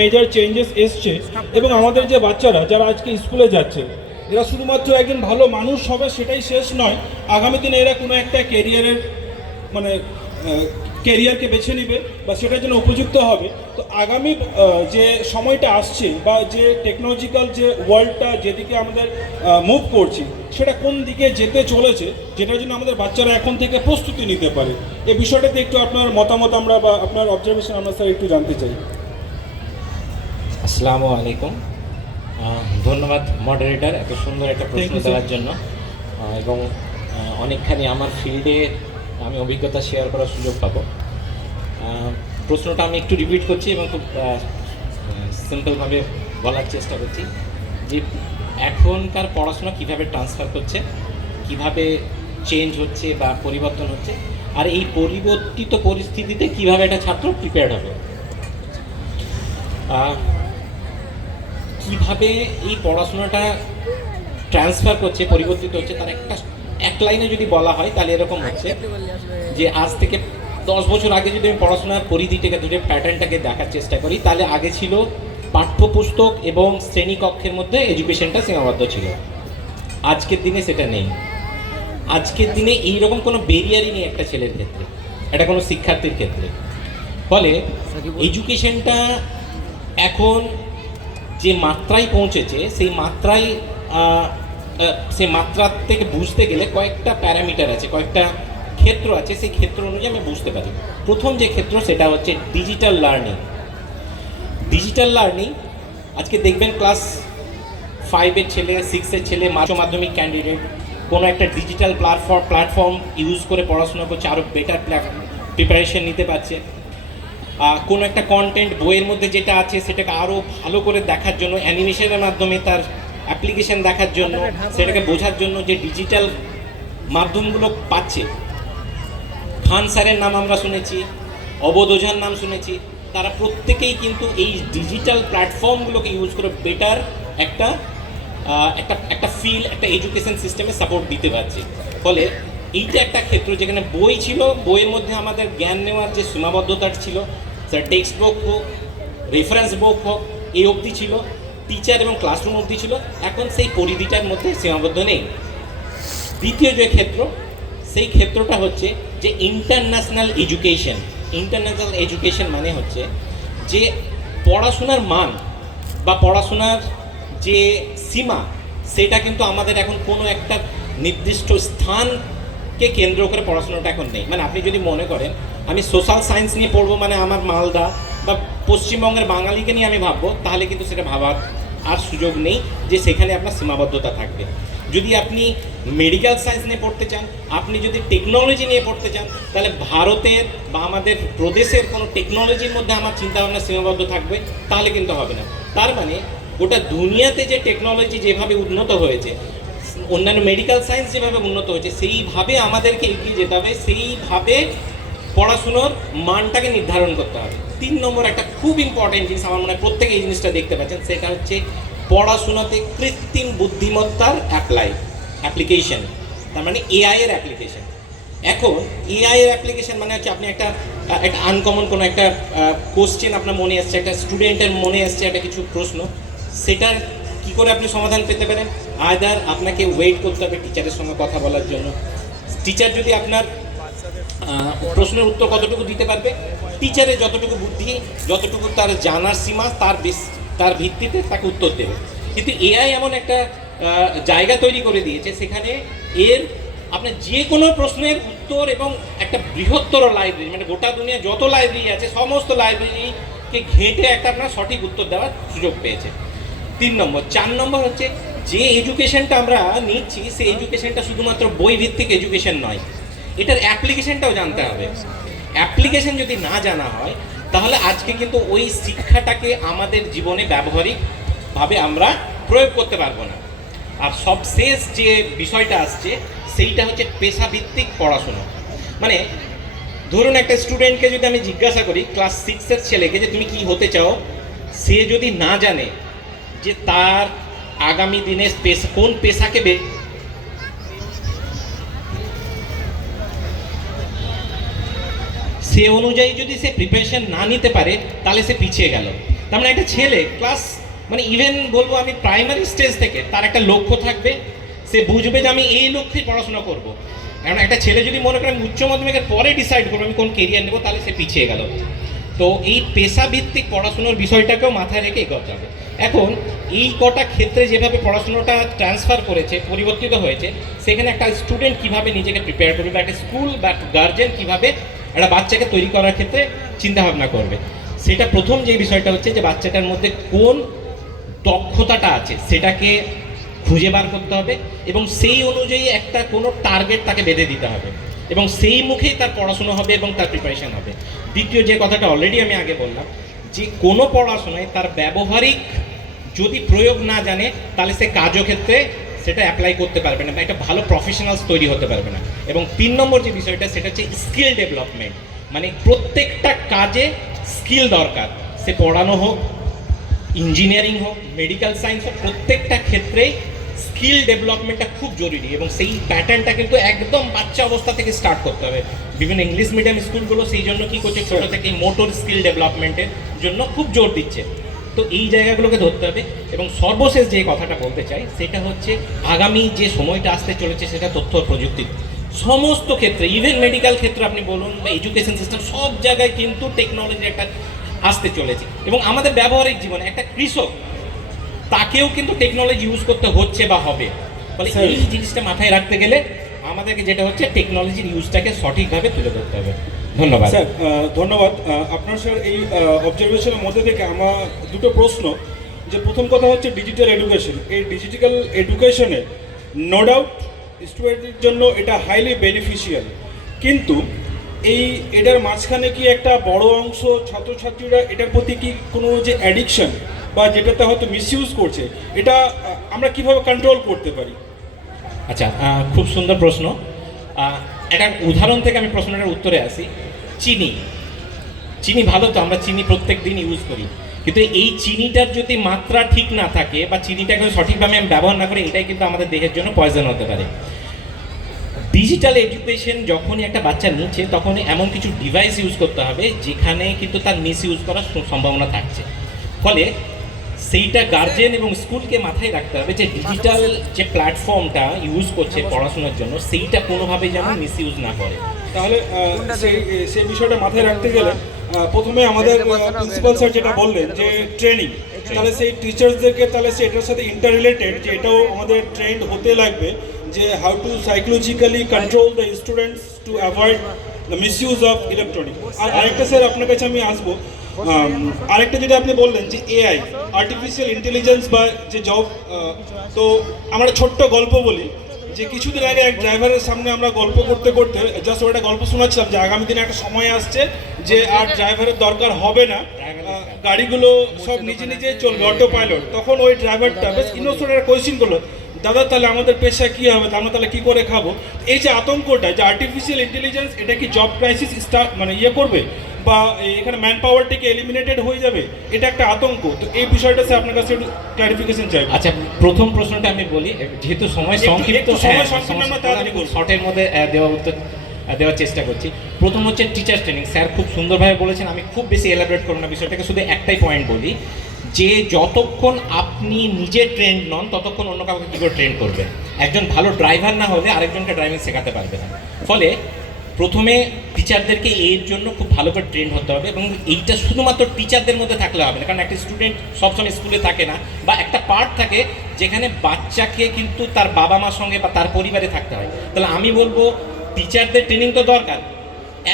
Major changes এসছে এবং আমাদের যে বাচ্চারা যারা আজকে স্কুলে যাচ্ছে এরা শুধুমাত্র একজন ভালো মানুষ হবে সেটাই শেষ নয়, আগামী দিনে এরা কোনো একটা ক্যারিয়ারের মানে ক্যারিয়ারকে বেছে নেবে বা সেটার জন্য উপযুক্ত হবে। তো আগামী যে সময়টা আসছে বা যে টেকনোলজিক্যাল যে ওয়ার্ল্ডটা যেদিকে আমাদের মুভ করছি সেটা কোন দিকে যেতে চলেছে, যেটার জন্য আমাদের বাচ্চারা এখন থেকে প্রস্তুতি নিতে পারে, এই বিষয়টাতে একটু আপনার মতামত আমরা বা আপনার অবজারভেশন আমরা স্যার একটু জানতে চাই। আসসালামু আলাইকুম, ধন্যবাদ মডারেটর এত সুন্দর একটা প্রশ্ন দেওয়ার জন্য এবং অনেকখানি আমার ফিল্ডে আমি অভিজ্ঞতা শেয়ার করার সুযোগ পাবো। প্রশ্নটা আমি একটু রিপিট করছি এবং খুব সিম্পলভাবে বলার চেষ্টা করছি যে এখনকার পড়াশোনা কিভাবে ট্রান্সফার করছে, কিভাবে চেঞ্জ হচ্ছে বা পরিবর্তন হচ্ছে, আর এই পরিবর্তিত পরিস্থিতিতে কিভাবে একটা ছাত্র প্রিপেয়ার্ড হবে, কিভাবে এই পড়াশোনাটা ট্রান্সফার করছে, পরিবর্তিত হচ্ছে, তার এক লাইনে যদি বলা হয় তাহলে এরকম হচ্ছে যে আজ থেকে 10 বছর আগে যদি আমি পড়াশোনার পরিধিটাকে ধরে প্যাটার্নটাকে দেখার চেষ্টা করি তাহলে আগে ছিল পাঠ্যপুস্তক এবং শ্রেণীকক্ষের মধ্যে এডুকেশনটা সীমাবদ্ধ ছিল। আজকের দিনে সেটা নেই। আজকের দিনে এইরকম কোনো বেরিয়ারই নেই একটা ছেলের ক্ষেত্রে, এটা কোনো শিক্ষার্থীর ক্ষেত্রে। ফলে এডুকেশনটা এখন যে মাত্রায় পৌঁছেছে সেই মাত্রা থেকে বুঝতে গেলে কয়েকটা প্যারামিটার আছে, কয়েকটা ক্ষেত্র আছে, সেই ক্ষেত্র অনুযায়ী আমি বুঝতে পারি। প্রথম যে ক্ষেত্র সেটা হচ্ছে ডিজিটাল লার্নিং। ডিজিটাল লার্নিং আজকে দেখবেন ক্লাস 5-এর ছেলে, 6-এর ছেলে, মাধ্যমিক ক্যান্ডিডেট কোনো একটা ডিজিটাল প্ল্যাটফর্ম ইউজ করে পড়াশোনা করছে, আরও বেটার প্রিপারেশন নিতে পারছে। কোনো একটা কন্টেন্ট বইয়ের মধ্যে যেটা আছে সেটাকে আরও ভালো করে দেখার জন্য, অ্যানিমেশনের মাধ্যমে তার অ্যাপ্লিকেশন দেখার জন্য, সেটাকে বোঝার জন্য যে ডিজিটাল মাধ্যমগুলো পাচ্ছে। খান স্যারের নাম আমরা শুনেছি, অবোধ ওঝার নাম শুনেছি, তারা প্রত্যেকেই কিন্তু এই ডিজিটাল প্ল্যাটফর্মগুলোকে ইউজ করে বেটার একটা একটা এডুকেশন সিস্টেমে সাপোর্ট দিতে পারছে। ফলে এইটা একটা ক্ষেত্র যেখানে বই ছিল, বইয়ের মধ্যে আমাদের জ্ঞান নেওয়ার যে সীমাবদ্ধতা ছিল, স্যার টেক্সট বুক হোক, রেফারেন্স বুক হোক, এই অবধি ছিল, টিচার এবং ক্লাসরুম অবধি ছিল, এখন সেই পরিধিটার মধ্যে সীমাবদ্ধ নেই। দ্বিতীয় যে ক্ষেত্র, সেই ক্ষেত্রটা হচ্ছে যে ইন্টারন্যাশনাল এডুকেশন। ইন্টারন্যাশনাল এডুকেশন মানে হচ্ছে যে পড়াশোনার মান বা পড়াশোনার যে সীমা সেটা কিন্তু আমাদের এখন কোনো একটা নির্দিষ্ট স্থানকে কেন্দ্র করে পড়াশোনাটা এখন নেই। মানে আপনি যদি মনে করেন আমি সোশ্যাল সায়েন্স নিয়ে পড়বো, মানে আমার মালদা বা পশ্চিমবঙ্গের বাঙালিকে নিয়ে আমি ভাববো, তাহলে কিন্তু সেটা ভাবার আর সুযোগ নেই যে সেখানে আপনার সীমাবদ্ধতা থাকবে। যদি আপনি মেডিকেল সায়েন্স নিয়ে পড়তে চান, আপনি যদি টেকনোলজি নিয়ে পড়তে চান, তাহলে ভারতের বা আমাদের প্রদেশের কোনো টেকনোলজির মধ্যে আমার চিন্তাভাবনা সীমাবদ্ধ থাকবে, তাহলে কিন্তু হবে না। তার মানে গোটা দুনিয়াতে যে টেকনোলজি যেভাবে উন্নত হয়েছে, অন্যান্য মেডিকেল সায়েন্স যেভাবে উন্নত হয়েছে, সেইভাবে আমাদেরকে এগিয়ে যেতে হবে, সেইভাবে পড়াশুনোর মানটাকে নির্ধারণ করতে হবে। 3 নম্বর একটা খুব ইম্পর্টেন্ট জিনিস, আমার মনে হয় প্রত্যেকে এই জিনিসটা দেখতে পাচ্ছেন, সেটা হচ্ছে পড়াশোনাতে কৃত্রিম বুদ্ধিমত্তার অ্যাপ্লিকেশন, তার মানে এআই এর অ্যাপ্লিকেশন। এখন এআই এর অ্যাপ্লিকেশন মানে হচ্ছে আপনি একটা আনকমন কোনো একটা কোশ্চেন আপনার মনে আসছে, একটা স্টুডেন্টের মনে আসছে একটা কিছু প্রশ্ন, সেটার কি করে আপনি সমাধান পেতে পারেন? আইদার আপনাকে ওয়েট করতে হবে টিচারের সঙ্গে কথা বলার জন্য। টিচার যদি আপনার প্রশ্নের উত্তর কতটুকু দিতে পারবে, টিচারের যতটুকু বুদ্ধি, যতটুকু তার জানার সীমা, তার ভিত্তিতে তাকে উত্তর দেবে। কিন্তু এআই এমন একটা জায়গা তৈরি করে দিয়েছে সেখানে আপনার যে কোনো প্রশ্নের উত্তর এবং একটা বৃহত্তর লাইব্রেরি, মানে গোটা দুনিয়া যত লাইব্রেরি আছে সমস্ত লাইব্রেরিকে ঘেঁটে একটা আপনার সঠিক উত্তর দেওয়ার সুযোগ পেয়েছে। 3 নম্বর। 4 নম্বর হচ্ছে যে এডুকেশনটা আমরা নিচ্ছি সেই এডুকেশনটা শুধুমাত্র বই ভিত্তিক এডুকেশন নয়, এটার অ্যাপ্লিকেশনটাও জানতে হবে। অ্যাপ্লিকেশন যদি না জানা হয় তাহলে আজকে কিন্তু ওই শিক্ষাটাকে আমাদের জীবনে ব্যবহারিকভাবে আমরা প্রয়োগ করতে পারবো না। আর সবশেষ যে বিষয়টা আসছে সেইটা হচ্ছে পেশাভিত্তিক পড়াশোনা। মানে ধরুন একটা স্টুডেন্টকে যদি আমি জিজ্ঞাসা করি, ক্লাস 6-এর ছেলেকে যে তুমি কি হতে চাও, সে যদি না জানে যে তার আগামী দিনে কোন পেশাকে সে অনুযায়ী যদি সে প্রিপারেশন না নিতে পারে তাহলে সে পিছিয়ে গেল। তার মানে একটা ছেলে ক্লাস মানে ইভেন বলবো আমি প্রাইমারি স্টেজ থেকে তার একটা লক্ষ্য থাকবে, সে বুঝবে যে আমি এই লক্ষ্যেই পড়াশোনা করব। কারণ একটা ছেলে যদি মনে করে আমি উচ্চ মাধ্যমিকের পরে ডিসাইড করবো আমি কোন কেরিয়ার নেবো, তাহলে সে পিছিয়ে গেল। তো এই পেশাভিত্তিক পড়াশোনার বিষয়টাকেও মাথায় রেখে এগোতে হবে। এখন এই কটা ক্ষেত্রে যেভাবে পড়াশোনাটা ট্রান্সফার করেছে, পরিবর্তিত হয়েছে, সেখানে একটা স্টুডেন্ট কিভাবে নিজেকে প্রিপেয়ার করবে, বা একটা স্কুল বা গার্জেন কিভাবে একটা বাচ্চাকে তৈরি করার ক্ষেত্রে চিন্তাভাবনা করবে, সেটা প্রথম যে বিষয়টা হচ্ছে যে বাচ্চাটার মধ্যে কোন দক্ষতাটা আছে সেটাকে খুঁজে বার করতে হবে এবং সেই অনুযায়ী একটা কোনো টার্গেট তাকে বেঁধে দিতে হবে এবং সেই মুখেই তার পড়াশোনা হবে এবং তার প্রিপারেশন হবে। দ্বিতীয় যে কথাটা অলরেডি আমি আগে বললাম, যে কোনো পড়াশোনায় তার ব্যবহারিক যদি প্রয়োগ না জানে তাহলে সে কার্যক্ষেত্রে সেটা অ্যাপ্লাই করতে পারবে না বা একটা ভালো প্রফেশনালস তৈরি হতে পারবে না। এবং 3 নম্বর যে বিষয়টা সেটা হচ্ছে স্কিল ডেভেলপমেন্ট, মানে প্রত্যেকটা কাজে স্কিল দরকার, সে পড়ানো হোক, ইঞ্জিনিয়ারিং হোক, মেডিকেল সায়েন্স হোক, প্রত্যেকটা ক্ষেত্রেই স্কিল ডেভেলপমেন্টটা খুব জরুরি এবং সেই প্যাটার্নটা কিন্তু একদম বাচ্চা অবস্থা থেকে স্টার্ট করতে হবে। বিভিন্ন ইংলিশ মিডিয়াম স্কুলগুলো সেই জন্য কী করছে, ছোটো থেকে মোটর স্কিল ডেভেলপমেন্টের জন্য খুব জোর দিচ্ছে। তো এই জায়গাগুলোকে ধরতে হবে। এবং সর্বশেষ যে কথাটা বলতে চাই সেটা হচ্ছে আগামী যে সময়টা আসতে চলেছে সেটা তথ্য প্রযুক্তি সমস্ত ক্ষেত্রে, ইভেন মেডিকেল ক্ষেত্রে আপনি বলুন বা এডুকেশন সিস্টেম, সব জায়গায় কিন্তু টেকনোলজি একটা আসতে চলেছে। এবং আমাদের ব্যবহারিক জীবনে একটা কৃষক, তাকেও কিন্তু টেকনোলজি ইউজ করতে হচ্ছে বা হবে। ফলে এই জিনিসটা মাথায় রাখতে গেলে আমাদেরকে যেটা হচ্ছে টেকনোলজির ইউজটাকে সঠিকভাবে তুলে ধরতে হবে। ধন্যবাদ স্যার। ধন্যবাদ আপনার স্যার। এই অবজারভেশনের মধ্যে থেকে আমার দুটো প্রশ্ন, যে প্রথম কথা হচ্ছে ডিজিটাল এডুকেশন। এই ডিজিটাল এডুকেশনে নো ডাউট স্টুডেন্টের জন্য এটা হাইলি বেনিফিশিয়াল, কিন্তু এটার মাঝখানে কি একটা বড় অংশ ছাত্রছাত্রীরা এটার প্রতি কি কোনো যে অ্যাডিকশন বা যেটাতে হয়তো মিসইউজ করছে, এটা আমরা কিভাবে কন্ট্রোল করতে পারি? আচ্ছা, খুব সুন্দর প্রশ্ন। একটা উদাহরণ থেকে আমি প্রশ্নটার উত্তরে আসি। চিনি ভালো, তো আমরা চিনি প্রত্যেক দিন ইউজ করি, কিন্তু এই চিনিটার যদি মাত্রা ঠিক না থাকে বা চিনিটাকে সঠিকভাবে আমি ব্যবহার না করি, এটাই কিন্তু আমাদের দেহের জন্য পয়জন হতে পারে। ডিজিটাল এডুকেশন যখনই একটা বাচ্চা নিচ্ছে তখনই এমন কিছু ডিভাইস ইউজ করতে হবে যেখানে কিন্তু তার মিস ইউজ করার সম্ভাবনা থাকছে। ফলে সেইটা গার্জেন এবং স্কুলকে মাথায় রাখতে হবে যে ডিজিটাল যে প্ল্যাটফর্মটা ইউজ করছে পড়াশোনার জন্য সেইটা কোনোভাবেই যেন মিস ইউজ না করে। তাহলে সেই বিষয়টা মাথায় রাখতে গেলে প্রথমে আমাদের প্রিন্সিপাল স্যার যেটা বললেন যে ট্রেনিং, তাহলে সেই টিচার্সদেরকে তাহলে সেটার সাথে ইন্টার রিলেটেড যে এটাও আমাদের ট্রেন্ড হতে লাগবে, যে how to psychologically control the students to avoid the misuse of electronic. আর আরেকটা স্যার আপনার কাছে আমি আসবো, আরেকটা যেটা আপনি বললেন যে এআই, আর্টিফিশিয়াল ইন্টেলিজেন্স বা যে জব, তো আমরা ছোট্ট গল্প বলি যে কিছুদিন আগে এক ড্রাইভারের সামনে আমরা গল্প করতে করতে জাস্ট ওটা গল্প শোনাচ্ছিলাম যে আগামী দিনে একটা সময় আসছে যে আর ড্রাইভারের দরকার হবে না, গাড়িগুলো সব নিজে নিজে চলবে, অটো পাইলট। তখন ওই ড্রাইভারটা বেশ ইনোসেন্ট একটা কোয়েশ্চেন করলো, দাদা তাহলে আমাদের পেশা কী হবে, আমরা তাহলে কী করে খাবো? এই যে আতঙ্কটা যে আর্টিফিশিয়াল ইন্টেলিজেন্স, এটা কি জব ক্রাইসিস মানে করবে বা এখানে ম্যান পাওয়ারটিকে এলিমিনেটেড হয়ে যাবে, এটা একটা আতঙ্ক। তো এই বিষয়টা স্যার আপনার কাছে একটু ক্লারিফিকেশন চাই। আচ্ছা, প্রথম প্রশ্নটা আমি বলি, যেহেতু সময় সংক্ষিপ্ত, শর্টের মধ্যে দেওয়ার চেষ্টা করছি। প্রথম হচ্ছে টিচার ট্রেনিং। স্যার খুব সুন্দরভাবে বলেছেন, আমি খুব বেশি এলাবোরেট করব না বিষয়টাকে, শুধু একটাই পয়েন্ট বলি যে যতক্ষণ আপনি নিজে ট্রেন্ড নন ততক্ষণ অন্য কাউকে কী করে ট্রেন করবেন। একজন ভালো ড্রাইভার না হলে আরেকজনকে ড্রাইভিং শেখাতে পারবে না। ফলে প্রথমে টিচারদেরকে এর জন্য খুব ভালো করে ট্রেন হতে হবে এবং এইটা শুধুমাত্র টিচারদের মধ্যে থাকলে হবে না, কারণ একটা স্টুডেন্ট সবসময় স্কুলে থাকে না, বা একটা পার্ট থাকে যেখানে বাচ্চাকে কিন্তু তার বাবা মার সঙ্গে বা তার পরিবারে থাকতে হয়। তাহলে আমি বলবো টিচারদের ট্রেনিং তো দরকার,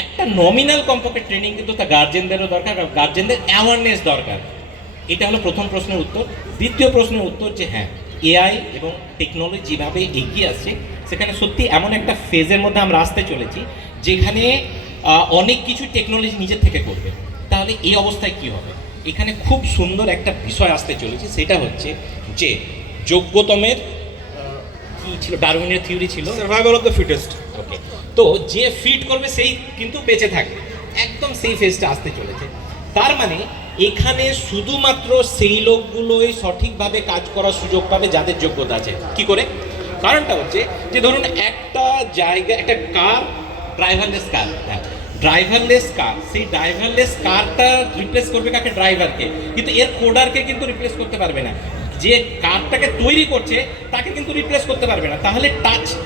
একটা নমিনাল কমপক্ষে ট্রেনিং কিন্তু তার গার্জেনদেরও দরকার, গার্জেনদের অ্যাওয়ারনেস দরকার। এটা হলো প্রথম প্রশ্নের উত্তর। দ্বিতীয় প্রশ্নের উত্তর যে হ্যাঁ, এআই এবং টেকনোলজি যেভাবে এগিয়ে আসছে সেখানে সত্যি এমন একটা ফেজের মধ্যে আমরা আসতে চলেছি যেখানে অনেক কিছু টেকনোলজি নিজের থেকে করবে। তাহলে এই অবস্থায় কি হবে? এখানে খুব সুন্দর একটা বিষয় আসতে চলেছে, সেটা হচ্ছে যে যোগ্যতমের কি ছিল, ডারউইনের থিওরি ছিল, সার্ভাইভাল অফ দ্য ফিটেস্ট। ওকে, তো যে ফিট করবে সেই কিন্তু বেঁচে থাকবে, একদম সেই ফেজটা আসতে চলেছে। তার মানে এখানে শুধুমাত্র সেই লোকগুলোই সঠিকভাবে কাজ করার সুযোগ পাবে যাদের যোগ্যতা আছে। কি করে? কারণটা হচ্ছে যে ধরুন একটা জায়গা, একটা কার, ড্রাইভারলেস কার, হ্যাঁ, ড্রাইভারলেস কার, সেই ড্রাইভারলেস কারটা রিপ্লেস করবে কাকে? ড্রাইভারকে, কিন্তু এর কোডারকে কিন্তু রিপ্লেস করতে পারবে না। যে কারটাকে তৈরি করছে তাকে কিন্তু রিপ্লেস করতে পারবে না। তাহলে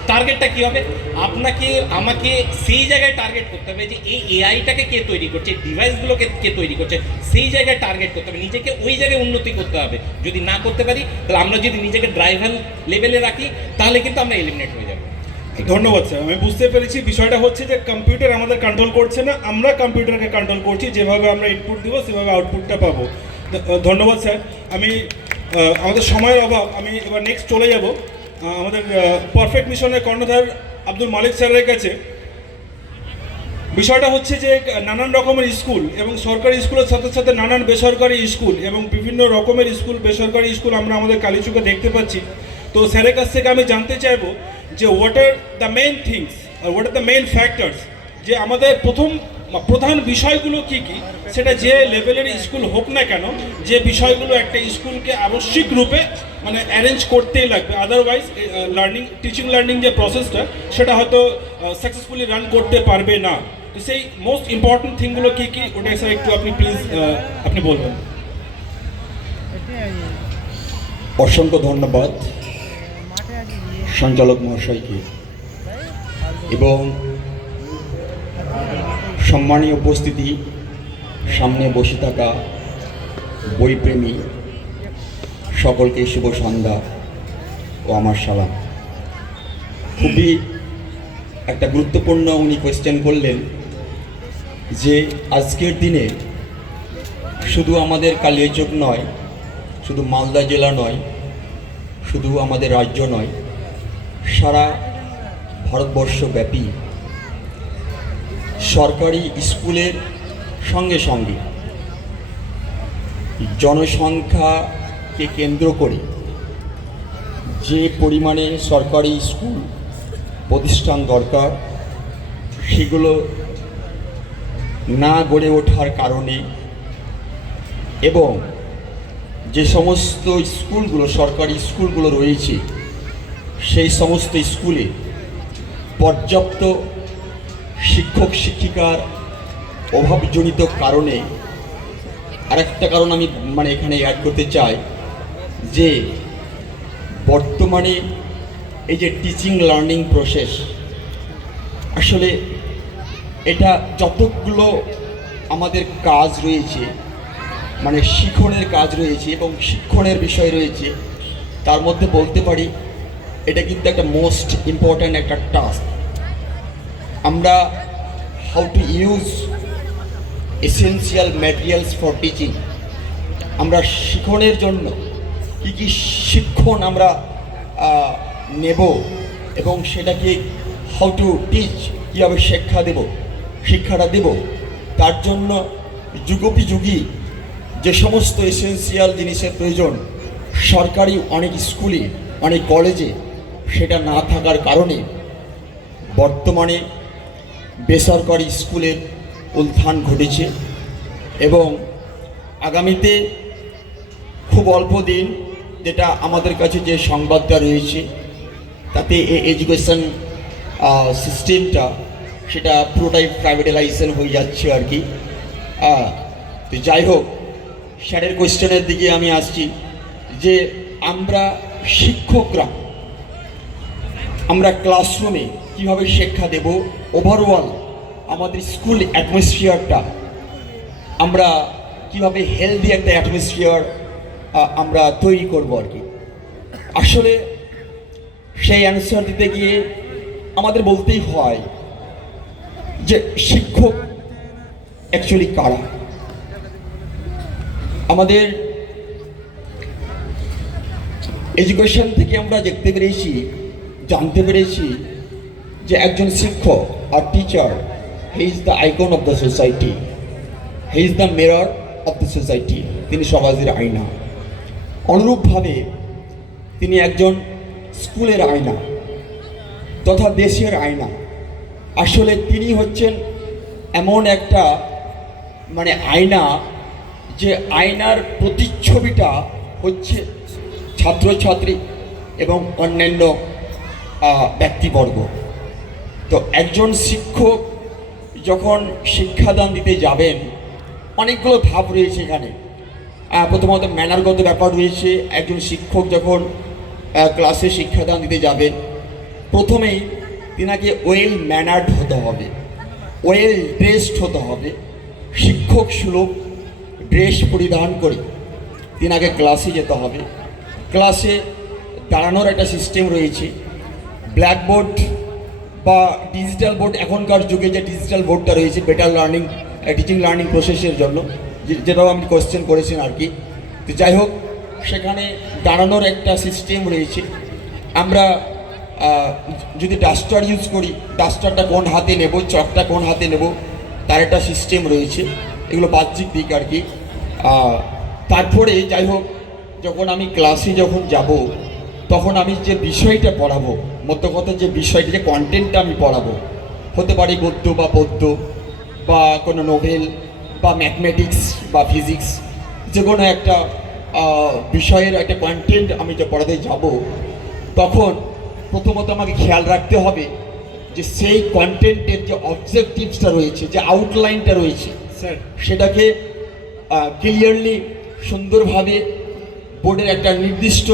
টার্গেটটা কী হবে? আপনাকে আমাকে সেই জায়গায় টার্গেট করতে হবে যে এই এআইটাকে কে তৈরি করছে, ডিভাইসগুলোকে কে তৈরি করছে, সেই জায়গায় টার্গেট করতে হবে, নিজেকে ওই জায়গায় উন্নতি করতে হবে। যদি না করতে পারি, তাহলে আমরা যদি নিজেকে ড্রাইভার লেভেলে রাখি, তাহলে কিন্তু আমরা এলিমিনেট হয়ে যাবো। ধন্যবাদ স্যার, আমি বুঝতে পেরেছি বিষয়টা হচ্ছে যে কম্পিউটার আমাদের কন্ট্রোল করছে না, আমরা কম্পিউটারকে কন্ট্রোল করছি, যেভাবে আমরা ইনপুট দিব সেভাবে আউটপুটটা পাবো। ধন্যবাদ স্যার। আমি আমাদের সময়ের অভাব, আমি এবার নেক্সট চলে যাব আমাদের পারফেক্ট মিশনের কর্ণধার আব্দুল মালিক স্যারের কাছে। বিষয়টা হচ্ছে যে নানান রকমের স্কুল এবং সরকারি স্কুলের সাথে সাথে নানান বেসরকারি স্কুল এবং বিভিন্ন রকমের স্কুল, বেসরকারি স্কুল আমরা আমাদের কালীচুকে দেখতে পাচ্ছি। তো স্যারের কাছ থেকে আমি জানতে চাইবো যে what are the main things আর what are the main factors, যে আমাদের প্রধান বিষয়গুলো কি কি, সেটা যে লেভেলের স্কুল হোক না কেন, যে বিষয়গুলো একটা স্কুলকে আবশ্যিক রূপে মানে অ্যারেঞ্জ করতেই লাগবে, আদারওয়াইজ টিচিং লার্নিং যে প্রসেসটা সেটা হয়তো সাকসেসফুলি রান করতে পারবে না। তো সেই মোস্ট ইম্পর্টেন্ট থিংগুলো কি কি, ওটা স্যার একটু আপনি প্লিজ আপনি বলবেন। অসংখ্য ধন্যবাদ সঞ্চালক মহাশয়কে এবং সম্মানীয় উপস্থিতি, সামনে বসে থাকা বইপ্রেমী সকলকে শুভ সন্ধ্যা ও আমার সালাম। খুবই একটা গুরুত্বপূর্ণ উনি কোয়েশ্চেন করলেন যে আজকের দিনে শুধু আমাদের কালিয়াচক নয়, শুধু মালদা জেলা নয়, শুধু আমাদের রাজ্য নয়, সারা ভারতবর্ষব্যাপী সরকারি স্কুলের সঙ্গে সঙ্গে জনসংখ্যাকে কেন্দ্র করে যে পরিমাণে সরকারি স্কুল প্রতিষ্ঠান দরকার, সেগুলো না গড়ে ওঠার কারণে এবং যে সমস্ত স্কুলগুলো সরকারি স্কুলগুলো রয়েছে সেই সমস্ত স্কুলে পর্যাপ্ত শিক্ষক শিক্ষিকার অভাবজনিত কারণে আরেকটা কারণ আমি এখানে অ্যাড করতে চাই যে বর্তমানে এই যে টিচিং লার্নিং প্রসেস, আসলে এটা যতগুলো আমাদের কাজ রয়েছে, শিক্ষণের কাজ রয়েছে এবং শিক্ষণের বিষয় রয়েছে, তার মধ্যে বলতে পারি এটা কিন্তু একটা মোস্ট ইম্পর্ট্যান্ট একটা টাস্ক। আমরা how to use essential materials for teaching, আমরা শিক্ষণের জন্য কী কী শিক্ষণ আমরা নেব এবং সেটাকে হাউ টু টিচ, কীভাবে শিক্ষাটা দেব, তার জন্য যুগোপযোগী যে সমস্ত এসেন্সিয়াল জিনিসের প্রয়োজন সরকারি অনেক স্কুলে, অনেক কলেজে সেটা না থাকার কারণে বর্তমানে বেসরকারি স্কুলের উত্থান ঘটেছে এবং আগামীতে খুব অল্প দিন, যেটা আমাদের কাছে যে সংবাদটা রয়েছে তাতে এই এডুকেশন সিস্টেমটা সেটা পুরোটাই প্রাইভেটাইজেশন হয়ে যাচ্ছে আর কি। তো যাই হোক, স্যারের কোয়েশ্চেনের দিকে আমি আসছি যে আমরা শিক্ষকরা আমরা ক্লাসরুমে কীভাবে শিক্ষা দেব, ওভারঅল আমাদের স্কুল অ্যাটমসফিয়ারটা আমরা কীভাবে হেলদি একটা অ্যাটমসফিয়ার আমরা তৈরি করব আর কি। আসলে সেই অ্যান্সার দিতে গিয়ে আমাদের বলতেই হয় যে শিক্ষক অ্যাকচুয়ালি কারা। আমাদের এডুকেশন থেকে আমরা জানতে পেরেছি যে একজন শিক্ষক আর teacher, he is the icon of the society, he is the mirror of the society, তিনি সমাজের আয়না। অনুরূপভাবে তিনি একজন স্কুলের আয়না তথা দেশের আয়না। আসলে তিনি হচ্ছেন এমন একটা আয়না, যে আয়নার প্রতিচ্ছবিটা হচ্ছে ছাত্রছাত্রী এবং অন্যান্য ব্যক্তিবর্গ। তো একজন শিক্ষক যখন শিক্ষাদান দিতে যাবেন অনেকগুলো ধাপ রয়েছে এখানে। প্রথমত ম্যানারগত ব্যাপার রয়েছে। একজন শিক্ষক যখন ক্লাসে শিক্ষাদান দিতে যাবেন, প্রথমেই তিনাকে ওয়েল ম্যানার্ড হতে হবে, ওয়েল ড্রেসড হতে হবে। শিক্ষক সুলভ ড্রেস পরিধান করে তিনাকে ক্লাসে যেতে হবে। ক্লাসে দাঁড়ানোর একটা সিস্টেম রয়েছে। ব্ল্যাকবোর্ড বা ডিজিটাল বোর্ড, এখনকার যুগে যে ডিজিটাল বোর্ডটা রয়েছে বেটার লার্নিং টিচিং লার্নিং প্রসেসের জন্য, যেটাও আপনি কোয়েশ্চেন করেছেন আর কি। তো যাই হোক, সেখানে দাঁড়ানোর একটা সিস্টেম রয়েছে। আমরা যদি ডাস্টার ইউজ করি, ডাস্টারটা কোন হাতে নেব, চকটা কোন হাতে নেব, তার একটা সিস্টেম রয়েছে। এগুলো বাহ্যিক দিক আর কি। তারপরে যাই হোক, যখন আমি ক্লাসে যখন যাব, তখন আমি যে বিষয়টা পড়াবো, মধ্য কথা যে বিষয়টা, যে কন্টেন্টটা আমি পড়াবো, হতে পারে গদ্য বা পদ্য বা কোনো নোভেল বা ম্যাথমেটিক্স বা ফিজিক্স, যে কোনো একটা বিষয়ের একটা কন্টেন্ট আমি যে পড়াতে যাব, তখন প্রথমত আমাকে খেয়াল রাখতে হবে যে সেই কন্টেন্টের যে অবজেক্টিভসটা রয়েছে, যে আউটলাইনটা রয়েছে, স্যার সেটাকে ক্লিয়ারলি সুন্দরভাবে বোর্ডের একটা নির্দিষ্ট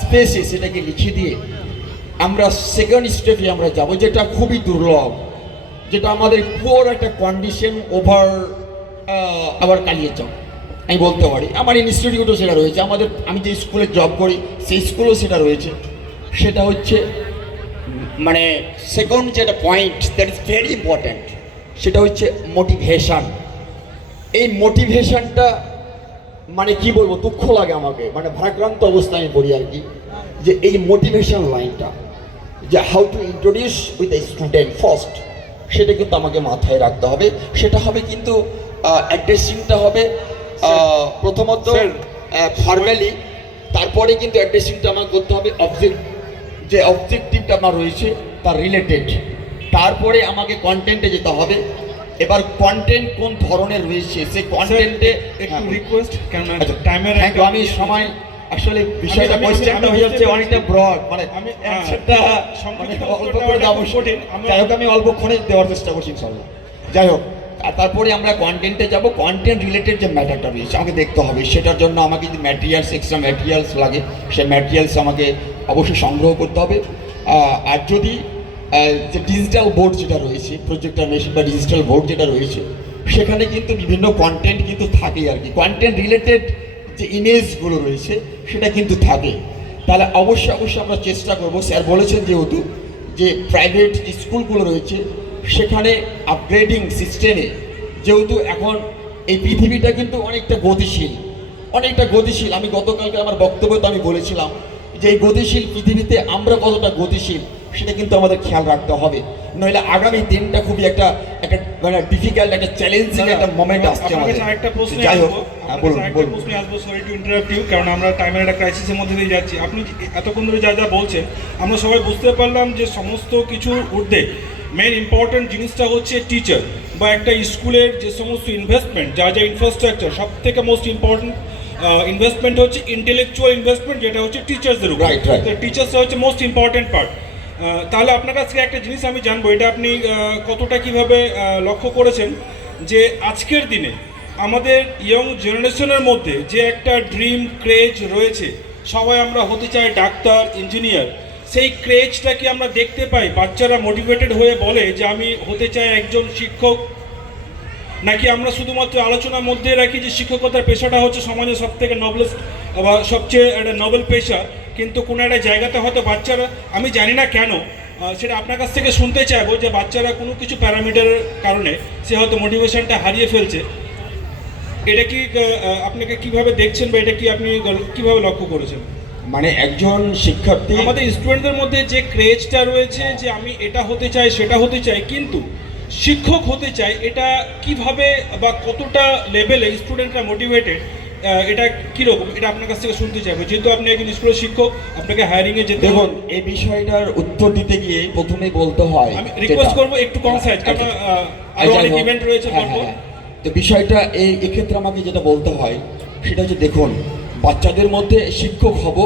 স্পেসে সেটাকে লিখে দিয়ে আমরা সেকেন্ড স্টেপে আমরা যাব, যেটা খুবই দুর্লভ, যেটা আমাদের পুরো একটা কন্ডিশন ওভার আবার কালিয়ে যাও আমি বলতে পারি। আমার ইনস্টিটিউটও সেটা রয়েছে, আমাদের আমি যে স্কুলে জব করি সেই স্কুলেও সেটা রয়েছে। সেটা হচ্ছে মানে সেকেন্ড যেটা point that is very important, সেটা হচ্ছে মোটিভেশন। এই মোটিভেশনটা মানে কি বলবো, দুঃখ লাগে আমাকে, মানে ভারাক্রান্ত অবস্থায় আমি পড়ি আর কি, যে এই মোটিভেশন লাইনটা, যে how to introduce with a student first, সেটা কিন্তু আমাকে মাথায় রাখতে হবে। সেটা হবে কিন্তু অ্যাড্রেসিংটা হবে প্রথমত ফর্মালি, তারপরে কিন্তু অ্যাড্রেসিংটা আমাকে করতে হবে যে অবজেক্টিভটা আমার রয়েছে তার রিলেটেড, তারপরে আমাকে কন্টেন্টে যেতে হবে। এবার কন্টেন্ট কোন ধরনের রয়েছে সেই কন্টেন্টে একটু রিকোয়েস্ট, কারণ আচ্ছা, টাইমের থ্যাংক ইউ। আমি সময় আসলে বিষয়টা কোয়েশ্চেনটা হয়ে যাচ্ছে অনেকটা ব্রড, মানে আমি অ্যানসারটা মানে অল্প করে দেওয়া কঠিন। আমি- যাই হোক, আমি অল্পক্ষণে দেওয়ার চেষ্টা করছি ইনশাল্লাহ। যাই হোক, আর তারপরে আমরা কন্টেন্টে যাব। কন্টেন্ট রিলেটেড যে ম্যাটারটা রয়েছে আমাকে দেখতে হবে, সেটার জন্য আমাকে যদি ম্যাটেরিয়ালস, এক্সট্রা ম্যাটেরিয়ালস লাগে, সেই ম্যাটেরিয়ালস আমাকে অবশ্যই সংগ্রহ করতে হবে। আর যদি যে ডিজিটাল বোর্ড যেটা রয়েছে, প্রজেক্টর মেশিন বা ডিজিটাল বোর্ড যেটা রয়েছে, সেখানে কিন্তু বিভিন্ন কন্টেন্ট কিন্তু থাকে আর কি। কন্টেন্ট রিলেটেড যে ইমেজগুলো রয়েছে সেটা কিন্তু থাকে। তাহলে অবশ্যই আমরা চেষ্টা করব, স্যার বলেছেন যেহেতু যে প্রাইভেট স্কুলগুলো রয়েছে সেখানে আপগ্রেডিং সিস্টেমে, যেহেতু এখন এই পৃথিবীটা কিন্তু অনেকটা গতিশীল। আমি গতকালকে আমার বক্তব্যতে আমি বলেছিলাম যে এই গতিশীল পৃথিবীতে আমরা কতটা গতিশীল সেটা কিন্তু আমাদের খেয়াল রাখতে হবে, নইলে আগামী দিনটা খুবই একটা মানে ডিফিকাল্ট, একটা চ্যালেঞ্জিং একটা মোমেন্ট আসছে আমাদের। একটা প্রশ্ন যাই হোক, বলুন, বলুন। প্রশ্ন আসবো, সরি টু ইন্টারাপ্ট ইউ, কারণ আমরা টাইমের একটা ক্রাইসিসের মধ্যে দিয়ে যাচ্ছি। আপনি এতক্ষণ ধরে যা যা বলছেন আমরা সবাই বুঝতে পারলাম যে সমস্ত কিছুর ঊর্ধ্বে মেন ইম্পর্টেন্ট জিনিসটা হচ্ছে টিচার, বা একটা স্কুলের যে সমস্ত ইনভেস্টমেন্ট, যা ইনফ্রাস্ট্রাকচার, সব থেকে মোস্ট ইম্পর্টেন্ট ইনভেস্টমেন্ট হচ্ছে ইন্টেলেকচুয়াল ইনভেস্টমেন্ট, যেটা হচ্ছে টিচার্সদের উপর। Right. টিচার্সরা হচ্ছে মোস্ট ইম্পর্টেন্ট পার্ট। তাহলে আপনার কাছ থেকে একটা জিনিস আমি জানবো, এটা আপনি কতটা কিভাবে লক্ষ্য করেছেন যে আজকের দিনে আমাদের ইয়ং জেনারেশনের মধ্যে যে একটা ড্রিম ক্রেজ রয়েছে, সবাই আমরা হতে চাই ডাক্তার, ইঞ্জিনিয়ার, সেই ক্রেজটা কি আমরা দেখতে পাই? বাচ্চারা মোটিভেটেড হয়ে বলে যে আমি হতে চাই একজন শিক্ষক, নাকি আমরা শুধুমাত্র আলোচনার মধ্যে রাখি যে শিক্ষকতার পেশাটা হচ্ছে সমাজের সব থেকে নবলেস্ট বা সবচেয়ে একটা নোবেল পেশা, কিন্তু কোনো একটা জায়গাতে হয়তো বাচ্চারা, আমি জানি না কেন, সেটা আপনার কাছ থেকে শুনতে চাইবো, যে বাচ্চারা কোনো কিছু প্যারামিটারের কারণে সে হয়তো মোটিভেশনটা হারিয়ে ফেলছে। এটা কি আপনাকে কিভাবে দেখছেন, বা এটা কি আপনি কিভাবে লক্ষ্য করেছেন? মানে একজন শিক্ষার্থী, আমাদের স্টুডেন্টদের মধ্যে যে ক্রেজটা রয়েছে যে আমি এটা হতে চাই সেটা হতে চাই, কিন্তু শিক্ষক হতে চাই, এটা কিভাবে বা কতটা লেভেলে স্টুডেন্টরা মোটিভেটেড, এটা কীরকম, এটা আপনার কাছ থেকে শুনতে চাইবো, যেহেতু আপনি একজন স্কুলের শিক্ষক, আপনাকে হায়ারিংয়ে যেতে দেখুন হবে। এই বিষয়টার উত্তর দিতে গিয়ে প্রথমেই বলতে হয়, আমি রিকোয়েস্ট করবো একটু কনসাইজ, কারণ আরো অনেক ইভেন্ট রয়েছে। তো বিষয়টা এক্ষেত্রে আমাকে যেটা বলতে হয় সেটা হচ্ছে, দেখুন বাচ্চাদের মধ্যে শিক্ষক হব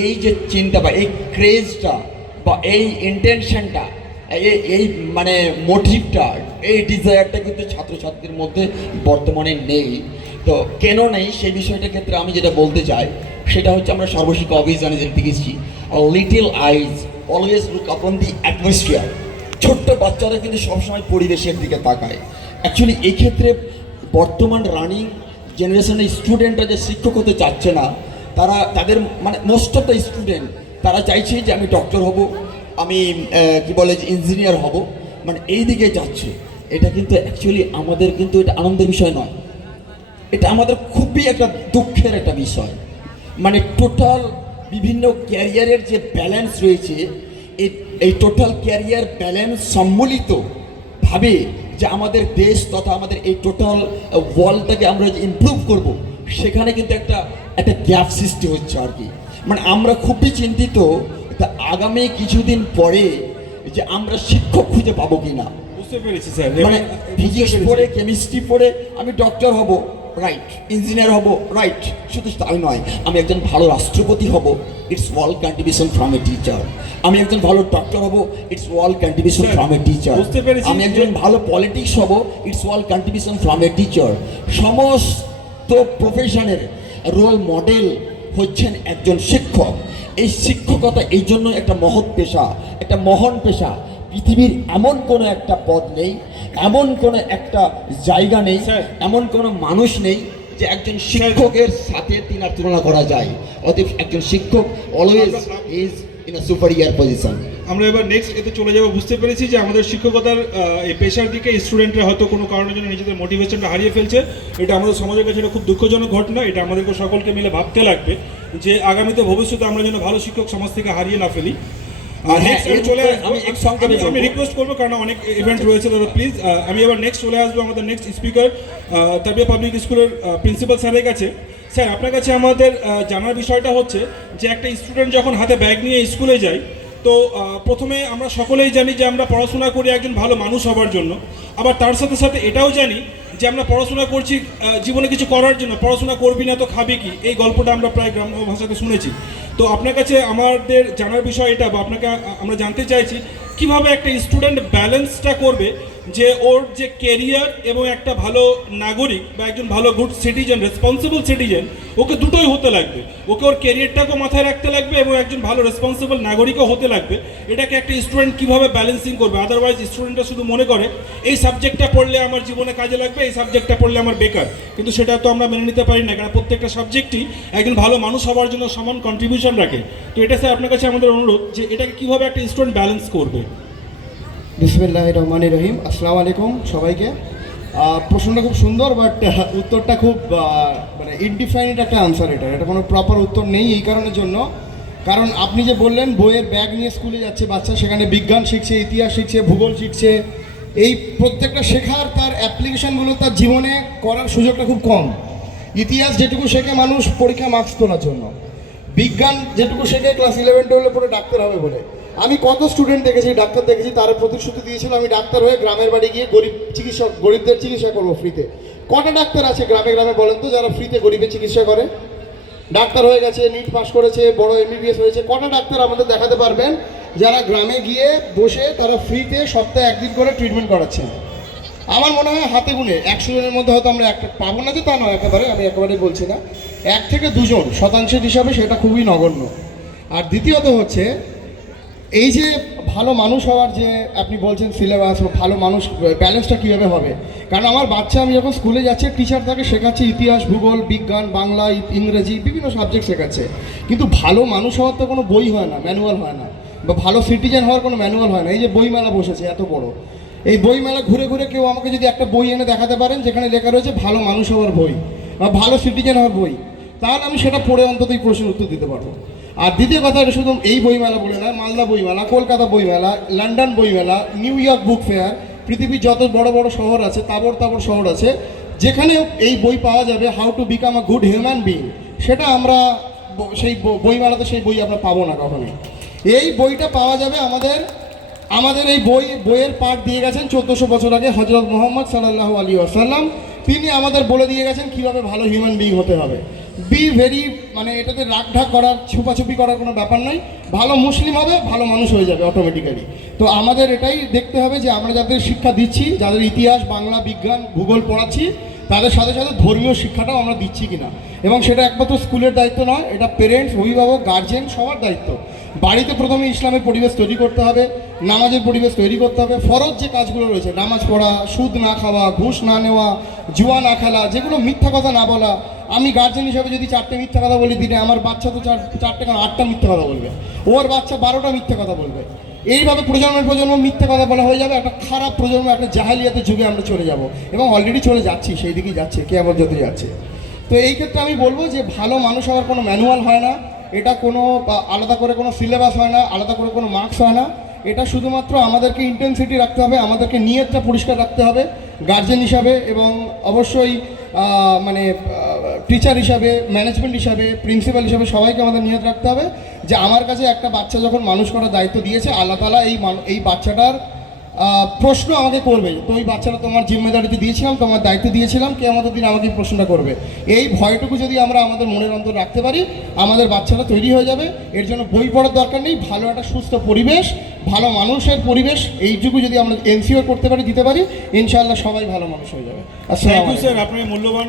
এই যে চিন্তা বা এই ক্রেজটা বা এই ইন্টেনশনটা এই মানে মোটিভটা, এই ডিজায়ারটা কিন্তু ছাত্রছাত্রীদের মধ্যে বর্তমানে নেই। তো কেন নেই সেই বিষয়টার ক্ষেত্রে আমি যেটা বলতে চাই সেটা হচ্ছে, আমরা সর্বশিক্ষা অভিযানে যেটা দেখেছি, লিটল আইজ অলওয়েজ লুক আপন দি অ্যাটমসফিয়ার। ছোট্ট বাচ্চারা কিন্তু সবসময় পরিবেশের দিকে তাকায়। অ্যাকচুয়ালি এই ক্ষেত্রে বর্তমান রানিং জেনারেশনের স্টুডেন্টরা যে শিক্ষক হতে চাচ্ছে না, তাদের মানে মোস্ট অফ দ্য স্টুডেন্ট তারা চাইছে যে আমি ডক্টর হব, আমি কি বলে যে ইঞ্জিনিয়ার হব, মানে এই দিকে যাচ্ছে। এটা কিন্তু অ্যাকচুয়ালি আমাদের কিন্তু এটা আনন্দের বিষয় নয়, এটা আমাদের খুবই একটা দুঃখের একটা বিষয়। মানে টোটাল বিভিন্ন ক্যারিয়ারের যে ব্যালেন্স রয়েছে, এই টোটাল ক্যারিয়ার ব্যালেন্স সম্মিলিত ভাবে যে আমাদের দেশ তথা আমাদের এই টোটাল ওয়ার্ল্ডটাকে আমরা যে ইমপ্রুভ করব, সেখানে কিন্তু একটা গ্যাপ সৃষ্টি হচ্ছে আর কি। মানে আমরা খুবই চিন্তিত আগামী কিছুদিন পরে যে আমরা শিক্ষক খুঁজে পাবো কিনা। বুঝতে পেরেছি স্যার, মানে ফিজিক্স পড়ে, কেমিস্ট্রি পড়ে আমি ডক্টর হব, রাইট, ইঞ্জিনিয়ার হব, রাইট, শুধু তাই নয়, আমি একজন ভালো রাষ্ট্রপতি হব, it's wall contribution from a teacher. আমি একজন ভালো ডক্টর হব, it's wall contribution from a teacher. আমি একজন ভালো পলিটিক্স হব, it's wall contribution from a teacher. সমস্ত প্রফেশনের রোল মডেল হচ্ছেন একজন শিক্ষক। এই শিক্ষকতা এই জন্য একটা মহৎ পেশা, একটা মহান পেশা। পৃথিবীর এমন কোনো একটা পদ নেই, এমন কোনো একটা জায়গা নেই, এমন কোনো মানুষ নেই যে একজন শিক্ষকের সাথে তিনার তুলনা করা যায়। অতএব একজন শিক্ষক always is in a সুপারিয়ার position. আমরা এবার নেক্সট এতে চলে যাব। বুঝতে পেরেছি যে আমাদের শিক্ষকতার এই পেশার দিকে স্টুডেন্টরা হয়তো কোনো কারণের জন্য নিজেদের মোটিভেশনটা হারিয়ে ফেলছে। এটা আমাদের সমাজের কাছে এটা খুব দুঃখজনক ঘটনা। এটা আমাদেরকে সকলকে মিলে ভাবতে লাগবে যে আগামীতে ভবিষ্যতে আমরা যেন ভালো শিক্ষক সমাজ থেকে হারিয়ে না ফেলি। আমি রিকোয়েস্ট করবো, কারণ অনেক ইভেন্ট রয়েছে দাদা, প্লিজ। আমি এবার নেক্সট চলে আসবো আমাদের নেক্সট স্পিকার তারবিয়া পাবলিক স্কুলের প্রিন্সিপাল স্যারের কাছে। স্যার, আপনার কাছে আমাদের জানার বিষয়টা হচ্ছে যে একটা স্টুডেন্ট যখন হাতে ব্যাগ নিয়ে স্কুলে যায়, তো প্রথমে আমরা সকলেই জানি যে আমরা পড়াশোনা করি একজন ভালো মানুষ হবার জন্য, আবার তার সাথে সাথে এটাও জানি যে আমরা পড়াশোনা করছি জীবনে কিছু করার জন্য। পড়াশোনা করবি না তো খাবি কি, এই গল্পটা আমরা প্রায় গ্রাম্য ভাষাতে শুনেছি। তো আপনার কাছে আমাদের জানার বিষয় এটা, বা আপনাকে আমরা জানতে চাইছি কিভাবে একটা স্টুডেন্ট ব্যালেন্সটা করবে যে ওর যে কেরিয়ার এবং একটা ভালো নাগরিক বা একজন ভালো গুড সিটিজেন, রেসপন্সিবল সিটিজেন, ওকে দুটোই হতে লাগবে। ওকে ওর কেরিয়ারটাকেও মাথায় রাখতে লাগবে এবং একজন ভালো রেসপন্সিবল নাগরিকও হতে লাগবে। এটাকে একটা স্টুডেন্ট কীভাবে ব্যালেন্সিং করবে? আদারওয়াইজ স্টুডেন্টরা শুধু মনে করে এই সাবজেক্টটা পড়লে আমার জীবনে কাজে লাগবে, এই সাবজেক্টটা পড়লে আমার বেকার। কিন্তু সেটা তো আমরা মেনে নিতে পারি না, কারণ প্রত্যেকটা সাবজেক্টই একজন ভালো মানুষ হওয়ার জন্য সমান কন্ট্রিবিউশন রাখে। তো এটা স্যার আপনার কাছে আমাদের অনুরোধ যে এটাকে কীভাবে একটা স্টুডেন্ট ব্যালেন্স করবে। বিসমিল্লাহির রহমানির রহিম। আসসালামু আলাইকুম সবাইকে। প্রশ্নটা খুব সুন্দর, বাট উত্তরটা খুব মানে ইনডিফাইনিট একটা আনসার। এটা কোনো প্রপার উত্তর নেই এই কারণের জন্য, কারণ আপনি যে বললেন বইয়ের ব্যাগ নিয়ে স্কুলে যাচ্ছে বাচ্চা, সেখানে বিজ্ঞান শিখছে, ইতিহাস শিখছে, ভূগোল শিখছে, এই প্রত্যেকটা শেখার তার অ্যাপ্লিকেশানগুলো তার জীবনে করার সুযোগটা খুব কম। ইতিহাস যেটুকু শেখে মানুষ পরীক্ষা মার্কস তোলার জন্য, বিজ্ঞান যেটুকু শেখে ক্লাস 11-12 পরে ডাক্তার হবে বলে। আমি কত স্টুডেন্ট দেখেছি, ডাক্তার দেখেছি, তারা প্রতিশ্রুতি দিয়েছিল আমি ডাক্তার হয়ে গ্রামের বাড়ি গিয়ে গরিবদের চিকিৎসা করবো ফ্রিতে। কটা ডাক্তার আছে গ্রামে গ্রামে বলেন তো যারা ফ্রিতে গরিবের চিকিৎসা করে? ডাক্তার হয়ে গেছে, নিট পাস করেছে, বড় MBBS হয়েছে, কটা ডাক্তার আমাদের দেখাতে পারবেন যারা গ্রামে গিয়ে বসে তারা ফ্রিতে সপ্তাহে একদিন করে ট্রিটমেন্ট করাচ্ছেন? আমার মনে হয় হাতে গুনে 100 জনের মধ্যে হয়তো আমরা একটা পাবো না, যে তা নয় একেবারে, আমি একেবারেই বলছি না, 1 থেকে 2 জন শতাংশের হিসাবে সেটা খুবই নগণ্য। আর দ্বিতীয়ত হচ্ছে এই যে ভালো মানুষ হওয়ার যে আপনি বলছেন সিলেবাস, ভালো মানুষ ব্যালেন্সটা কীভাবে হবে? কারণ আমার বাচ্চা, আমি যখন স্কুলে যাচ্ছি টিচার তাকে শেখাচ্ছে ইতিহাস, ভূগোল, বিজ্ঞান, বাংলা, ইংরেজি, বিভিন্ন সাবজেক্ট শেখাচ্ছে, কিন্তু ভালো মানুষ হওয়ার তো কোনো বই হয় না, ম্যানুয়াল হয় না, বা ভালো সিটিজেন হওয়ার কোনো ম্যানুয়াল হয় না। এই যে বইমেলা বসেছে এত বড়, এই বইমেলা ঘুরে ঘুরে কেউ আমাকে যদি একটা বই এনে দেখাতে পারেন যেখানে লেখা রয়েছে ভালো মানুষ হওয়ার বই বা ভালো সিটিজেন হওয়ার বই, তাহলে আমি সেটা পড়ে অন্তত এই প্রশ্নের উত্তর দিতে পারবো। আর দ্বিতীয় কথা, এটা শুধু এই বইমেলা বলে নয়, মালদা বইমেলা, কলকাতা বইমেলা, লন্ডন বইমেলা, নিউ ইয়র্ক বুক ফেয়ার, পৃথিবীর যত বড় বড় শহর আছে, তাবড় তাবড় শহর আছে, যেখানে এই বই পাওয়া যাবে how to become a good human being, সেটা আমরা সেই বইমেলাতে সেই বই আমরা পাবো না কখনোই। এই বইটা পাওয়া যাবে আমাদের এই বইয়ের পাঠ দিয়ে গেছেন 1400 বছর আগে হযরত মুহাম্মদ সাল্লাল্লাহু আলাইহি ওয়াসাল্লাম। তিনি আমাদের বলে দিয়ে গেছেন কীভাবে ভালো হিউম্যান বিং হতে হবে। বি ভেরি, মানে এটাতে রাগঢাক করার ছুপাছুপি করার কোনো ব্যাপার নাই। ভালো মুসলিম হবে, ভালো মানুষ হয়ে যাবে অটোমেটিক্যালি। তো আমাদের এটাই দেখতে হবে যে আমরা যাদের শিক্ষা দিচ্ছি, যাদের ইতিহাস, বাংলা, বিজ্ঞান, ভূগোল পড়াচ্ছি, তাদের সাথে সাথে ধর্মীয় শিক্ষাটাও আমরা দিচ্ছি কিনা। এবং সেটা একমাত্র স্কুলের দায়িত্ব নয়, এটা পেরেন্টস, অভিভাবক, গার্জেন সবার দায়িত্ব। বাড়িতে প্রথমে ইসলামের পরিবেশ তৈরি করতে হবে, নামাজের পরিবেশ তৈরি করতে হবে। ফরজ যে কাজগুলো রয়েছে, নামাজ পড়া, সুদ না খাওয়া, ঘুষ না নেওয়া, জুয়া না খেলা, যেগুলো মিথ্যা কথা না বলা। আমি গার্জেন হিসাবে যদি 4টে মিথ্যা কথা বলি দিনে, আমার বাচ্চা তো 4টে কেন 8টা মিথ্যা কথা বলবে, ওর বাচ্চা 12টা মিথ্যা কথা বলবে। এইভাবে প্রজন্মের প্রজন্ম মিথ্যা কথা বলা হয়ে যাবে, একটা খারাপ প্রজন্ম, একটা জাহালিয়াতের যুগে আমরা চলে যাব, এবং অলরেডি চলে যাচ্ছি, সেই দিকেই যাচ্ছে, কে আমার যত যাচ্ছে। তো এই ক্ষেত্রে আমি বলবো যে ভালো মানুষ হওয়ার কোনো ম্যানুয়াল হয় না, এটা কোনো আলাদা করে কোনো সিলেবাস হয় না, আলাদা করে কোনো মার্কস হয় না। এটা শুধুমাত্র আমাদেরকে ইন্টেন্সিটি রাখতে হবে, আমাদেরকে নিয়তটা পরিষ্কার রাখতে হবে গার্জেন হিসাবে, এবং অবশ্যই মানে টিচার হিসাবে, ম্যানেজমেন্ট হিসাবে, প্রিন্সিপাল হিসাবে সবাইকে আমাদের নিয়ত রাখতে হবে যে আমার কাছে একটা বাচ্চা যখন মানুষ করার দায়িত্ব দিয়েছে, আল্লাহ তাআলা এই বাচ্চাটার প্রশ্ন আমাকে করবে। তো ওই বাচ্চাটা তোমার জিম্মেদারিতে দিয়েছিলাম, তোমার দায়িত্ব দিয়েছিলাম, কিয়ামতের দিন আমাকে প্রশ্নটা করবে। এই ভয়টুকু যদি আমরা আমাদের মনের অন্তর রাখতে পারি, আমাদের বাচ্চারা তৈরি হয়ে যাবে। এর জন্য বই পড়ার দরকার নেই, ভালো একটা সুস্থ পরিবেশ, ভালো মানুষের পরিবেশ, এইটুকু যদি আমরা এনসিওর করতে পারি, দিতে পারি, ইনশাআল্লাহ সবাই ভালো মানুষ হয়ে যাবে। থ্যাংক ইউ স্যার আপনার মূল্যবান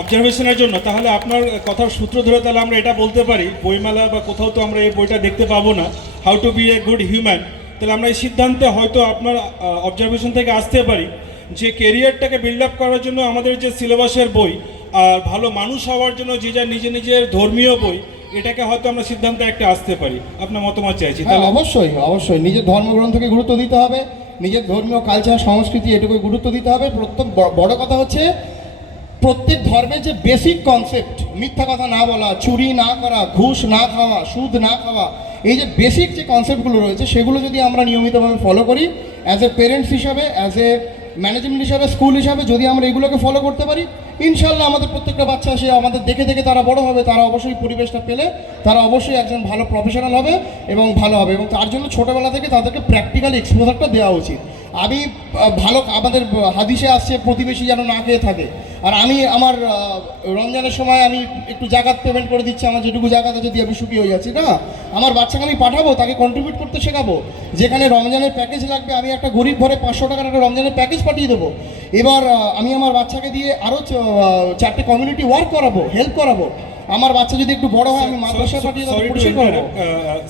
অবজারভেশনের জন্য। তাহলে আপনার কথার সূত্র ধরে তাহলে আমরা এটা বলতে পারি, বইমেলা বা কোথাও তো আমরা এই বইটা দেখতে পাবো না, how to be a good human. তাহলে আমরা এই সিদ্ধান্তে হয়তো আপনার অবজারভেশন থেকে আসতে পারি যে কেরিয়ারটাকে বিল্ড আপ করার জন্য আমাদের যে সিলেবাসের বই, আর ভালো মানুষ হওয়ার জন্য যে যা নিজের ধর্মীয় বই, এটাকে হয়তো আমরা সিদ্ধান্তে একটা আসতে পারি। আপনার মতামত চাইছি। হ্যাঁ, অবশ্যই অবশ্যই নিজের ধর্মগ্রন্থকে গুরুত্ব দিতে হবে, নিজের ধর্মীয় কালচার, সংস্কৃতি, এটুকু গুরুত্ব দিতে হবে। বড় কথা হচ্ছে প্রত্যেক ধর্মের যে বেসিক কনসেপ্ট, মিথ্যা কথা না বলা, চুরি না করা, ঘুষ না খাওয়া, সুদ না খাওয়া, এই যে বেসিক যে কনসেপ্টগুলো রয়েছে, সেগুলো যদি আমরা নিয়মিতভাবে ফলো করি, অ্যাজ এ পেরেন্টস হিসাবে, অ্যাজ এ ম্যানেজমেন্ট হিসাবে, স্কুল হিসাবে, যদি আমরা এগুলোকে ফলো করতে পারি, ইনশাল্লাহ আমাদের প্রত্যেকটা বাচ্চা সে আমাদের দেখে দেখে তারা বড় হবে, তারা অবশ্যই পরিবেশটা পেলে তারা অবশ্যই একজন ভালো প্রফেশনাল হবে এবং ভালো হবে। এবং তার জন্য ছোটোবেলা থেকে তাদেরকে প্র্যাকটিক্যাল এক্সপোজারটা দেওয়া উচিত। আমি ভালো, আমাদের হাদিসে আসছে প্রতিবেশী যেন না খেয়ে থাকে, আর আমি আমার রমজানের সময় আমি একটু জাকাত পেমেন্ট করে দিচ্ছি, আমার যেটুকু জাকাত আছে দিয়ে আমি সুখী হয়ে যাচ্ছি না। আমার বাচ্চাকে আমি পাঠাবো, তাকে কন্ট্রিবিউট করতে শেখাবো। যেখানে রমজানের প্যাকেজ লাগবে, আমি একটা গরিব ঘরে 500 টাকার একটা রমজানের প্যাকেজ পাঠিয়ে দেবো। এবার আমি আমার বাচ্চাকে দিয়ে আরও 4টে কমিউনিটি ওয়ার্ক করাবো, হেল্প করাবো। আমার বাচ্চা যদি একটু বড় হয়, আমি মাদ্রাসায় পাঠিয়ে দেবো, পরিষ্কার করাবো।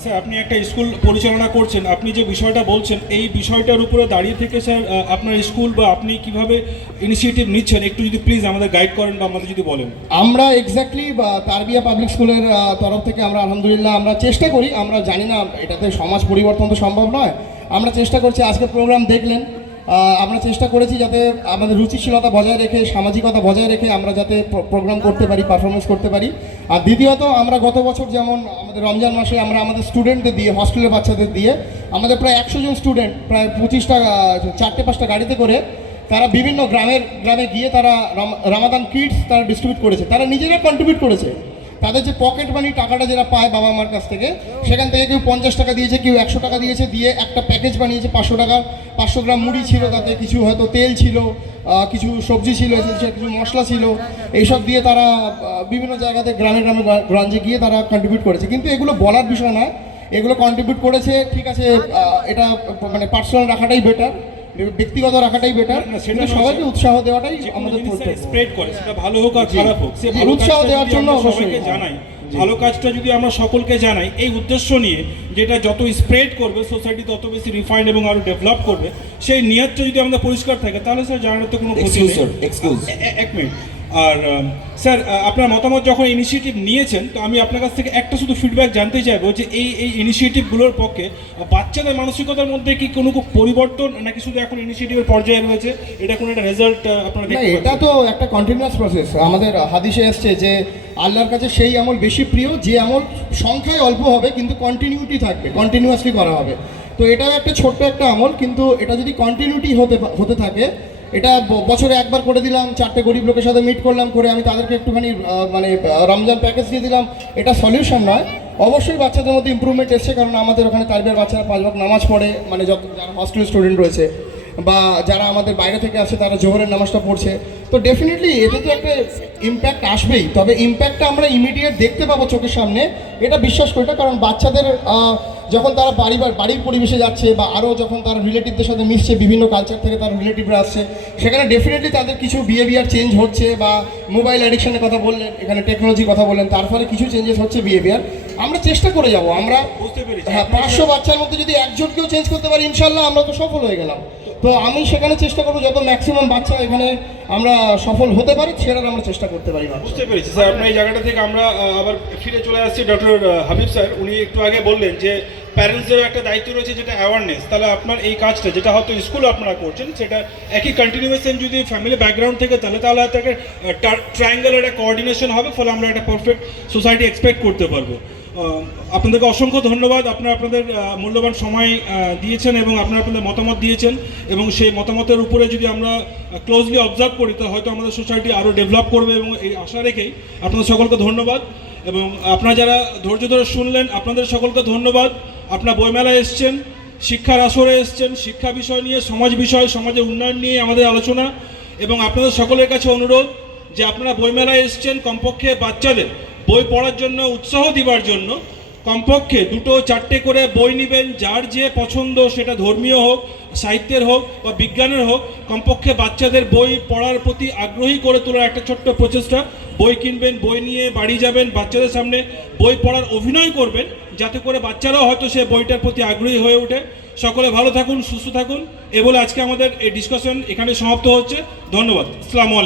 স্যার আপনি একটা স্কুল পরিচালনা করছেন, আপনি যে বিষয়টা বলছেন, এই বিষয়টার উপরে দাঁড়িয়ে থেকে স্যার আপনার স্কুল বা আপনি কিভাবে ইনিশিয়েটিভ নিচ্ছেন, একটু যদি প্লিজ আমাদের গাইড করেন বা আমাদের যদি বলেন। আমরা এক্স্যাক্টলি তারবিয়া পাবলিক স্কুলের তরফ থেকে আমরা আলহামদুলিল্লাহ আমরা চেষ্টা করি, আমরা জানি না এটাতে সমাজ পরিবর্তন তো সম্ভব নয়, আমরা চেষ্টা করছি। আজকে প্রোগ্রাম দেখলেন, আমরা চেষ্টা করেছি যাতে আমাদের রুচিশীলতা বজায় রেখে, সামাজিকতা বজায় রেখে আমরা যাতে প্রোগ্রাম করতে পারি, পারফরমেন্স করতে পারি। আর দ্বিতীয়ত, আমরা গত বছর যেমন আমাদের রমজান মাসে আমরা আমাদের স্টুডেন্টদের দিয়ে, হস্টেলের বাচ্চাদের দিয়ে, আমাদের প্রায় 100 জন স্টুডেন্ট, প্রায় 25টা 4টে-5টা গাড়িতে করে তারা বিভিন্ন গ্রামে গিয়ে তারা রামাদান কিটস তারা ডিস্ট্রিবিউট করেছে, তারা নিজেরা কন্ট্রিবিউট করেছে। তাদের যে পকেট মানি টাকাটা যারা পায় বাবা মার কাছ থেকে, সেখান থেকে কেউ 50 টাকা দিয়েছে, কেউ 100 টাকা দিয়েছে, দিয়ে একটা প্যাকেজ বানিয়েছে 500 টাকার। 500 গ্রাম মুড়ি ছিল, তাতে কিছু হয়তো তেল ছিল, কিছু সবজি ছিল, কিছু মশলা ছিল, এইসব দিয়ে তারা বিভিন্ন জায়গাতে গ্রামে গঞ্জে গিয়ে তারা কন্ট্রিবিউট করেছে। কিন্তু এগুলো বলার বিষয় নয়, এগুলো কন্ট্রিবিউট করেছে ঠিক আছে, এটা মানে পার্সোনাল রাখাটাই বেটার, ব্যক্তিগত রাখাটাই বেটার, সেটা সবাইকে উৎসাহ দেওয়াটাই আমাদের স্প্রেড করে, সেটা ভালো হোক আর খারাপ হোক, সে উৎসাহ দেওয়ার জন্য সবাইকে জানাই। ভালো কাজটা যদি আমরা সকলকে জানাই এই উদ্দেশ্য নিয়ে, যেটা যত স্প্রেড করবে সোসাইটি তত বেশি রিফাইন্ড এবং আরো ডেভেলপ করবে, সেই নিয়তটা যদি আমাদের পরিষ্কার থাকে, তাহলে স্যার জানার তো কোনো ক্ষতি নেই। এক মিনিট। আর স্যার আপনার মতামত যখন ইনিশিয়েটিভ নিয়েছেন, তো আমি আপনার কাছ থেকে একটা শুধু ফিডব্যাক জানতে চাইবো যে এই ইনিশিয়েটিভগুলোর পক্ষে বাচ্চাদের মানসিকতার মধ্যে কি কোনো পরিবর্তন, নাকি শুধু এখন ইনিশিয়েটিভের পর্যায়ে রয়েছে, এটা কোনো একটা রেজাল্ট আপনারা দেখতে পাচ্ছেন? এটা তো একটা কন্টিনিউয়াস প্রসেস। আমাদের হাদিসে এসছে যে আল্লাহর কাছে সেই আমল বেশি প্রিয় যে আমল সংখ্যায় অল্প হবে কিন্তু কন্টিনিউটি থাকবে, কন্টিনিউয়াসলি করা হবে। তো এটাও একটা ছোট্ট একটা আমল, কিন্তু এটা যদি কন্টিনিউটি হতে থাকে, এটা বছরে একবার করে দিলাম, 4টে গরিব লোকের সাথে মিট করলাম, করে আমি তাদেরকে একটুখানি মানে রমজান প্যাকেজ দিয়ে দিলাম, এটা সলিউশন নয়। অবশ্যই বাচ্চাদের মধ্যে ইমপ্রুভমেন্ট এসছে, কারণ আমাদের ওখানে তারবিয়ার বাচ্চারা 5 ওয়াক্ত নামাজ পড়ে, মানে যারা হস্টেল স্টুডেন্ট রয়েছে, বা যারা আমাদের বাইরে থেকে আসে তারা জোহরের নামাজটা পড়ছে, তো ডেফিনেটলি এতে তো একটা ইম্প্যাক্ট আসবেই। তবে ইম্প্যাক্টটা আমরা ইমিডিয়েট দেখতে পাবো চোখের সামনে, এটা বিশ্বাস করি না। কারণ বাচ্চাদের যখন তারা বাড়ির পরিবেশে যাচ্ছে বা আরও যখন তারা রিলেটিভদের সাথে মিশছে, বিভিন্ন কালচার থেকে তার রিলেটিভরা আসছে, সেখানে ডেফিনেটলি তাদের কিছু বিহেভিয়ার চেঞ্জ হচ্ছে। বা মোবাইল অ্যাডিকশনের কথা বললেন, এখানে টেকনোলজির কথা বললেন, তার ফলে কিছু চেঞ্জেস হচ্ছে বিহেভিয়ার। আমরা চেষ্টা করে যাব, আমরা বুঝতে পেরেছি। হ্যাঁ 500 বাচ্চার মধ্যে যদি একজনকেও চেঞ্জ করতে পারি ইনশাল্লাহ আমরা তো সফল হয়ে গেলাম। তো আমি সেখানে চেষ্টা করবো যত ম্যাক্সিমাম বাচ্চা এখানে আমরা সফল হতে পারি সেটার আমরা চেষ্টা করতে পারি না। বুঝতে পেরেছি স্যার। আপনার এই জায়গাটা থেকে আমরা আবার ফিরে চলে আসছি ডক্টর হাবিব স্যার। উনি একটু আগে বললেন যে প্যারেন্টসদেরও একটা দায়িত্ব রয়েছে, যেটা অ্যাওয়ারনেস। তাহলে আপনার এই কাজটা যেটা হয়তো স্কুলে আপনারা করছেন, সেটা একই কন্টিনিউয়েশন যদি ফ্যামিলি ব্যাকগ্রাউন্ড থেকে তাহলে হয়তো একটা ট্রায়াঙ্গেল একটা কোঅর্ডিনেশন হবে, ফলে আমরা একটা পারফেক্ট সোসাইটি এক্সপেক্ট করতে পারবো। আপনাদেরকে অসংখ্য ধন্যবাদ। আপনারা আপনাদের মূল্যবান সময় দিয়েছেন এবং আপনারা আপনাদের মতামত দিয়েছেন, এবং সেই মতামতের উপরে যদি আমরা ক্লোজলি অবজার্ভ করি তো হয়তো আমাদের সোসাইটি আরও ডেভেলপ করবে, এবং এই আশা রেখেই আপনাদের সকলকে ধন্যবাদ। এবং আপনারা যারা ধৈর্য ধরে শুনলেন আপনাদের সকলকে ধন্যবাদ। আপনারা বইমেলায় এসছেন, শিক্ষার আসরে এসছেন, শিক্ষা বিষয় নিয়ে, সমাজ বিষয়, সমাজের উন্নয়ন নিয়ে আমাদের আলোচনা। এবং আপনাদের সকলের কাছে অনুরোধ যে আপনারা বইমেলায় এসছেন, কমপক্ষে বাচ্চাদের বই পড়ার জন্য উৎসাহ দিবার জন্য কমপক্ষে 2-4টে করে বই নেবেন। যার যে পছন্দ, সেটা ধর্মীয় হোক, সাহিত্যের হোক বা বিজ্ঞানের হোক, কমপক্ষে বাচ্চাদের বই পড়ার প্রতি আগ্রহী করে তোলার একটা ছোট্ট প্রচেষ্টা। বই কিনবেন, বই নিয়ে বাড়ি যাবেন, বাচ্চাদের সামনে বই পড়ার অভিনয় করবেন, যাতে করে বাচ্চারাও হয়তো সে বইটার প্রতি আগ্রহী হয়ে ওঠে। সকলে ভালো থাকুন, সুস্থ থাকুন। এ বলে আজকে আমাদের এই ডিসকাশন এখানে সমাপ্ত হচ্ছে। ধন্যবাদ। আসসালামু আলাইকুম।